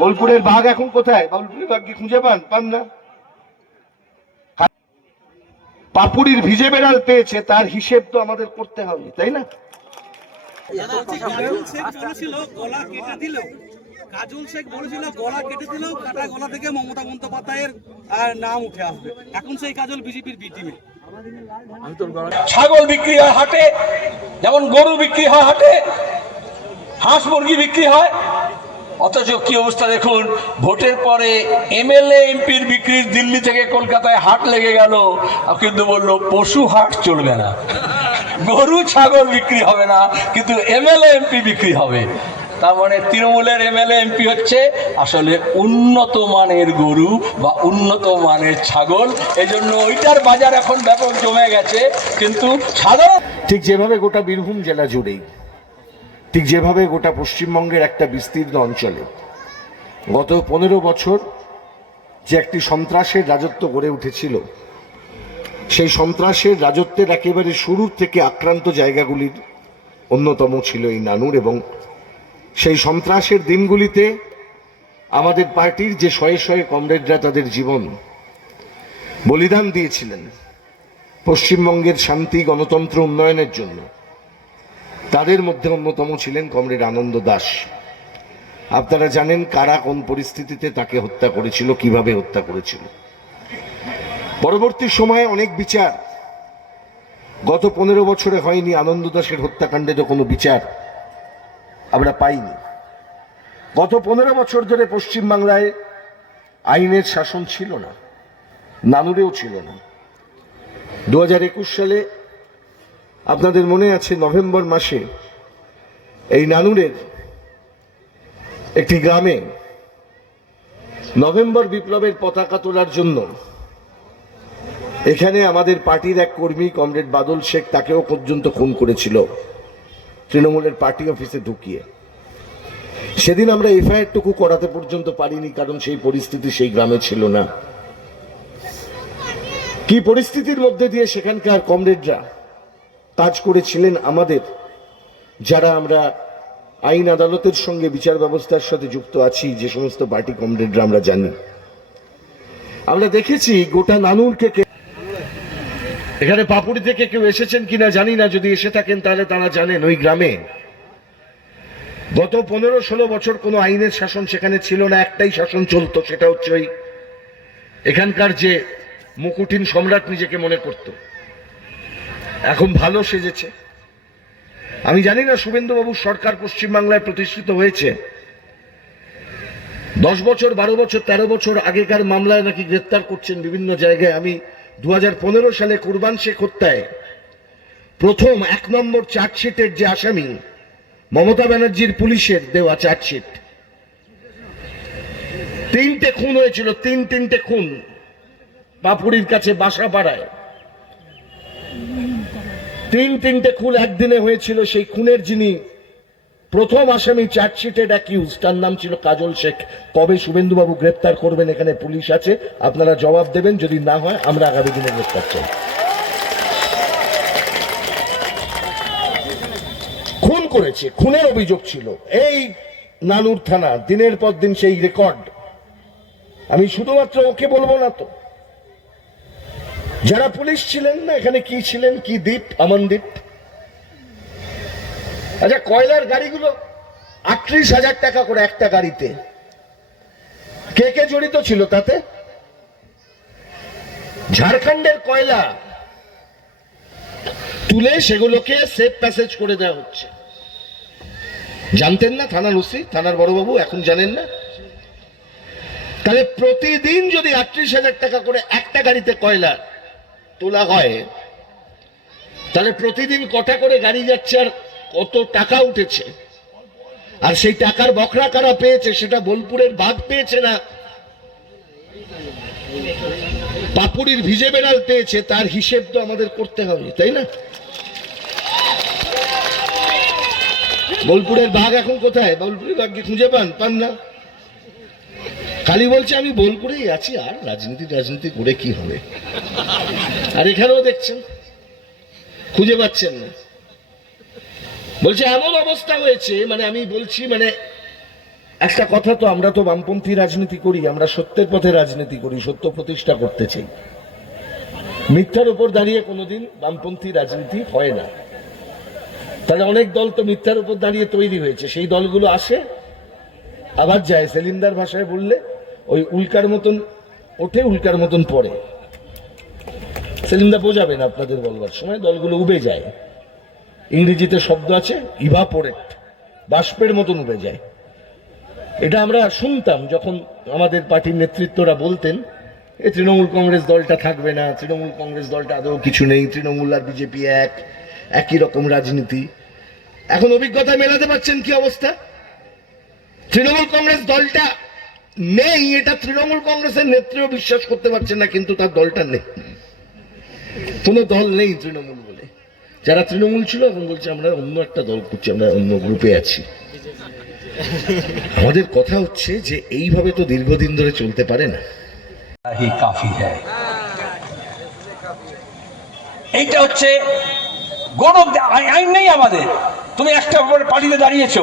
বোলপুরের বাঘ এখন কোথায়? বোলপুরের বাঘ কি খুঁজে পান না? পাপুড়ির ভিজে বেড়াল পেয়েছে, তার হিসেব তো আমাদের করতে হবে, তাই না? কাজল শেখ বলেছিল গলা কেটে দিলেও কাটা গলা থেকে মমতা বন্দ্যোপাধ্যায়ের নাম উঠে আসবে। এখন সেই কাজল বিজেপির বি টিমে। ছাগল বিক্রি হয় হাটে, যেমন গরু বিক্রি হয় হাটে, হাঁস মুরগি বিক্রি হয়। অথচ কি অবস্থা দেখুন, ভোটের পরে এমএলএ এমপির বিক্রির দিল্লি থেকে কলকাতায় হাট লেগে গেল, কিন্তু বললো পশু হাট চলবে না, গরু ছাগল বিক্রি হবে না, কিন্তু এমএলএ এমপি বিক্রি হবে। তার মানে তৃণমূলের এমএলএ এমপি হচ্ছে আসলে উন্নত মানের গরু বা উন্নত মানের ছাগল, এই জন্য ওইটার বাজার এখন ব্যাপক জমে গেছে। কিন্তু সাধারণ ঠিক যেভাবে গোটা বীরভূম জেলা জুড়েই, ঠিক যেভাবে গোটা পশ্চিমবঙ্গের একটা বিস্তীর্ণ অঞ্চলে গত 15 বছর যে একটি সন্ত্রাসের রাজত্ব গড়ে উঠেছিল, সেই সন্ত্রাসের রাজত্বের একেবারে শুরুর থেকে আক্রান্ত জায়গাগুলির অন্যতম ছিল এই নানুর। এবং সেই সন্ত্রাসের দিনগুলিতে আমাদের পার্টির যে শয়ে শয়ে কমরেডরা তাদের জীবন বলিদান দিয়েছিলেন পশ্চিমবঙ্গের শান্তি গণতন্ত্র উন্নয়নের জন্য, তাদের মধ্যে অন্যতম ছিলেন কমরেড আনন্দ দাস। আপনারা জানেন কারা কোন পরিস্থিতিতে তাকে হত্যা করেছিল, কিভাবে হত্যা করেছিল। পরবর্তী সময়ে অনেক বিচার গত 15 বছরে হয়নি। আনন্দ দাসের হত্যাকাণ্ডে তো কোনো বিচার আমরা পাইনি। গত 15 বছর ধরে পশ্চিমবাংলায় আইনের শাসন ছিল না, নানুরেও ছিল না। 2021 সালে আপনাদের মনে আছে নভেম্বর মাসে এই নানুরের একটি গ্রামে নভেম্বর বিপ্লবের পতাকা তোলার জন্য এখানে আমাদের পার্টির এক কর্মী কমরেড বাদল শেখ, তাকেও পর্যন্ত খুন করেছিল তৃণমূলের পার্টি অফিসে ঢুকিয়ে। সেদিন আমরা এফআইআর টুকু করাতে পর্যন্ত পারিনি, কারণ সেই পরিস্থিতি সেই গ্রামে ছিল না। কি পরিস্থিতির মধ্যে দিয়ে সেখানকার কমরেডরা কাজ করেছিলেন, আমাদের যারা আমরা আইন আদালতের সঙ্গে বিচার ব্যবস্থার সাথে যুক্ত আছি, যে সমস্ত পার্টি কমরেডরা আমরা জানি, আমরা দেখেছি গোটা নানুরকে। এখানে পাপুড়ি থেকে কেউ এসেছেন কিনা জানি না, যদি এসে থাকেন তাহলে তারা জানেন ওই গ্রামে গত 15-16 বছর কোনো আইনের শাসন সেখানে ছিল না। একটাই শাসন চলতো, সেটা হচ্ছে ওই এখানকার যে মুকুটিন সম্রাট নিজেকে মনে করত, এখন ভালো সেজেছে। আমি জানি না শুভেন্দুবাবুর সরকার পশ্চিমবাংলায় প্রতিষ্ঠিত হয়েছে 10 বছর 12 বছর 13 বছর আগেকার মামলায় নাকি গ্রেপ্তার করছেন বিভিন্ন জায়গায়। আমি 2015 সালে কুরবান শেখ হত্যায় প্রথম 1 নম্বর চার্জশিটের যে আসামি, মমতা ব্যানার্জির পুলিশের দেওয়া চার্জশিট, 3টে খুন হয়েছিল, 3টে খুন পাপুড়ির কাছে বাসাপাড়ায়, 3টে খুন একদিনে হয়েছিল। সেই খুনের যিনি প্রথম আসামি চার্জশিটেড অ্যাকিউজ, তার নাম ছিল কাজল শেখ। কবে শুভেন্দুবাবু গ্রেপ্তার করবেন এখানে পুলিশ আছে, আপনারা জবাব দেবেন। যদি না হয় আমরা আগামী দিনে গ্রেপ্তার চাই। খুন করেছে, খুনের অভিযোগ ছিল এই নানুর থানা, দিনের পর দিন সেই রেকর্ড। আমি শুধুমাত্র ওকে বলবো না তো, যারা পুলিশ ছিলেন না এখানে, কি ছিলেন, কি দ্বীপ, আমনদ্বীপ। আচ্ছা, কয়লার গাড়িগুলো 38,000 টাকা করে একটা গাড়িতে, কে কে জড়িত ছিল তাতে? ঝাড়খণ্ডের কয়লা তুলে সেগুলোকে সেফ প্যাসেজ করে দেওয়া হচ্ছে। জানতেন না থানার ওসি, থানার বড়বাবু, এখন জানেন না? তাহলে প্রতিদিন যদি 38,000 টাকা করে একটা গাড়িতে কয়লা তোলা হয়, তাহলে প্রতিদিন কটা করে গাড়ি যাচ্ছে আর কত টাকা উঠেছে? আর সেই টাকার বকরা কারা পেয়েছে, সেটা বোলপুরের বাঘ পেয়েছে না পাপুড়ির ভিজে বেড়াল পেয়েছে, তার হিসেব তো আমাদের করতে হবে, তাই না? বোলপুরের বাঘ এখন কোথায়? বোলপুরের বাঘ কি খুঁজে পান না? খালি বলছে আমি বোলপুরেই আছি, আর রাজনীতি করে কি হবে। আর এখানেও দেখছেন খুঁজে পাচ্ছেন না। বলছে এমন অবস্থা হয়েছে, মানে আমি বলছি, মানে একটা কথা তো, আমরা তো বামপন্থী রাজনীতি করি, আমরা সত্যের পথে রাজনীতি করি, সত্য প্রতিষ্ঠা করতে চাই। মিথ্যার উপর দাঁড়িয়ে কোনোদিন বামপন্থী রাজনীতি হয় না। তাহলে অনেক দল তো মিথ্যার উপর দাঁড়িয়ে তৈরি হয়েছে, সেই দলগুলো আসে আবার যায়, সেলিমদার ভাষায় বললে ওই উল্কার মতন ওঠে, উল্কার মতন পড়ে। সেলিমদা বোঝাবেন আপনাদের বলবার সময়, দলগুলো উবে যায়। ইংরেজিতে শব্দ আছে ইভাপোরেট, বাষ্পের মতন উবে যায়। এটা আমরা শুনতাম যখন আমাদের পার্টির নেতৃত্বরা বলতেন এ তৃণমূল কংগ্রেস দলটা থাকবে না, তৃণমূল কংগ্রেস দলটা আদৌ কিছু নেই, তৃণমূল আর বিজেপি একই রকম রাজনীতি। এখন অভিজ্ঞতা মেলাতে পারছেন কি অবস্থা। তৃণমূল কংগ্রেস দলটা নেই, এটা তৃণমূল কংগ্রেসের নেত্রীও বিশ্বাস করতে পারছেন না, কিন্তু তার দলটা নেই, কোনো দল নেই তৃণমূল বলে। যারা তৃণমূল ছিল এখন বলছে আমরা অন্য একটা দল করছি, আমরা অন্য গ্রুপে আছি। আমাদের কথা হচ্ছে যে এইভাবে তো দীর্ঘদিন ধরে চলতে পারে না। কাফি হ্যায়, এইটা হচ্ছে গৌরব। আইন নেই আমাদের, তুমি একটা পার্টিতে দাঁড়িয়েছো,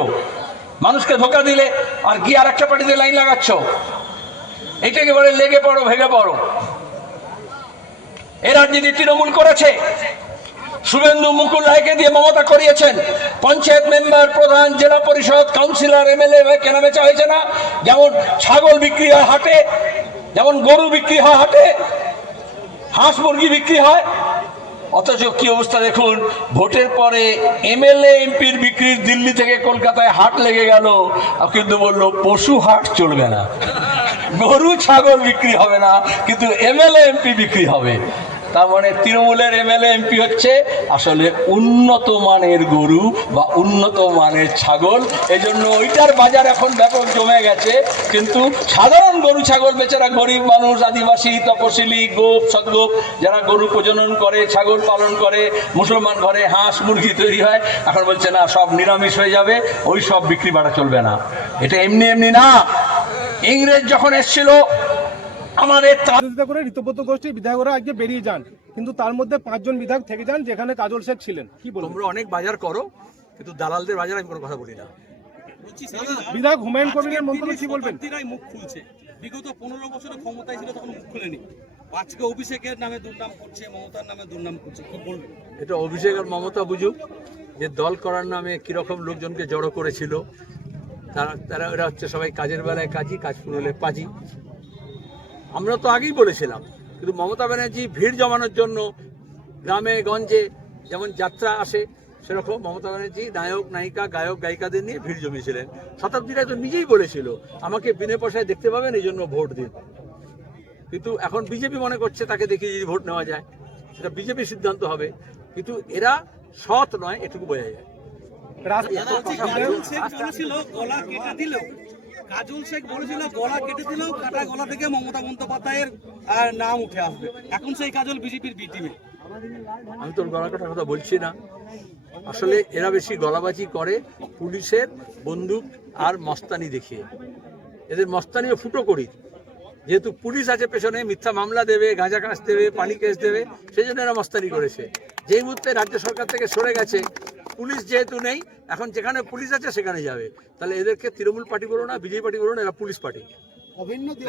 মানুষকে ধোকা দিলে আর গিয়ে আর একটা পার্টিতে লাইন লাগাচ্ছ, এইটাকে বলে লেগে পড়ো, ভেঙে পড়ো। এ রাজনীতি তৃণমূল করেছে। শুভেন্দু মুকুল রায়কে দিয়ে মমতা করিয়েছেন। পঞ্চায়েত মেম্বার, প্রধান, জেলা পরিষদ, কাউন্সিলর, এমএলএ কেনা বেচা হয়েছে না? যেমন ছাগল বিক্রি হয় হাটে, যেমন গরু বিক্রি হয় হাটে, হাঁস মুরগি বিক্রি হয়। অথচ কি অবস্থা দেখুন, ভোটের পরে এমএলএ এমপির বিক্রির দিল্লি থেকে কলকাতায় হাট লেগে গেল, কিন্তু বললো পশু হাট চলবে না, গরু ছাগল বিক্রি হবে না, কিন্তু এমএলএ এমপি বিক্রি হবে। তার মানে তৃণমূলের এমএলএ এমপি হচ্ছে আসলে উন্নত মানের গরু বা উন্নত মানের ছাগল, এজন্য ওইটার বাজার এখন ব্যাপক জমে গেছে। কিন্তু সাধারণ গরু ছাগল বেচারা গরিব মানুষ, আদিবাসী, তপশিলি, গোপ সদগোপ যারা গরু প্রজনন করে, ছাগল পালন করে, মুসলমান ঘরে হাঁস মুরগি তৈরি হয়, এখন বলছে না সব নিরামিষ হয়ে যাবে, ওই সব বিক্রি বাড়া চলবে না। এটা এমনি এমনি না। ইংরেজ যখন এসেছিল আমাদের করে ঋতব্রত গোষ্ঠীর বিধায়করা আজকে বেরিয়ে যান, কিন্তু তার মধ্যে 5 জন বিধায়ক থেকে যান, যেখানে কাজল শেখ ছিলেন। কি বলবো? তোমরা অনেক বাজার করো, কিন্তু দালালদের বাজার আমি কোনো কথা বলি না। বিধায়ক হুমায়ুন কবিরের মন্তব্য কি বলবেন? মুখ খুলছে, বিগত 15 বছরে ক্ষমতায় ছিল তখন মুখ খুলেনি, আজকে অভিষেকের নামে দুর্নাম করছে, মমতার নামে দুর্নাম করছে, কি বলবেন? এটা অভিষেক আর মমতা বুঝুক যে দল করার নামে কিরকম লোকজনকে জড়ো করেছিল। তারা এরা হচ্ছে সবাই কাজের বেলায় কাজী, কাজ ফুরলে পাজি। আমরা তো আগেই বলেছিলাম, কিন্তু মমতা ব্যানার্জি ভিড় জমানোর জন্য গ্রামে গঞ্জে যেমন যাত্রা আসে, সেরকম মমতা ব্যানার্জি নায়ক নায়িকা গায়ক গায়িকাদের নিয়ে ভিড় জমিয়েছিলেন। শতাব্দী রায় তো নিজেই বলেছিল আমাকে বিনা পয়সায় দেখতে পাবেন, এই জন্য ভোট দিন। কিন্তু এখন বিজেপি মনে করছে তাকে দেখিয়ে যদি ভোট নেওয়া যায়, সেটা বিজেপির সিদ্ধান্ত হবে। কিন্তু এরা সৎ নয়, এটুকু বোঝা যায়। কাজল শেখ বলেছিল গলা কেটে দিলেও কাটা গলা থেকে মমতা বন্দ্যোপাধ্যায়ের নাম উঠে আসবে, এখন সেই কাজল বিজেপির বি টিমে। আমি তোর গলা কাটার কথা বলছি না। আসলে এরা বেশি গলাবাজি করে পুলিশের বন্দুক আর মস্তানি দেখিয়ে। এদের মস্তানিও ফুটো করি, যেহেতু পুলিশ আছে পেছনে, মিথ্যা মামলা দেবে, গাঁজা কাঁচ দেবে, পানি কেস দেবে, সেই জন্য এরা মস্তানি করেছে। যেই মুহূর্তে রাজ্য সরকার থেকে সরে গেছে, পুলিশ যেহেতু নেই, এখন যেখানে পুলিশ আছে সেখানে যাবে। তাহলে এদেরকে তৃণমূল পার্টি বলো না, বিজেপি পার্টি বলো না, এরা পুলিশ পার্টি।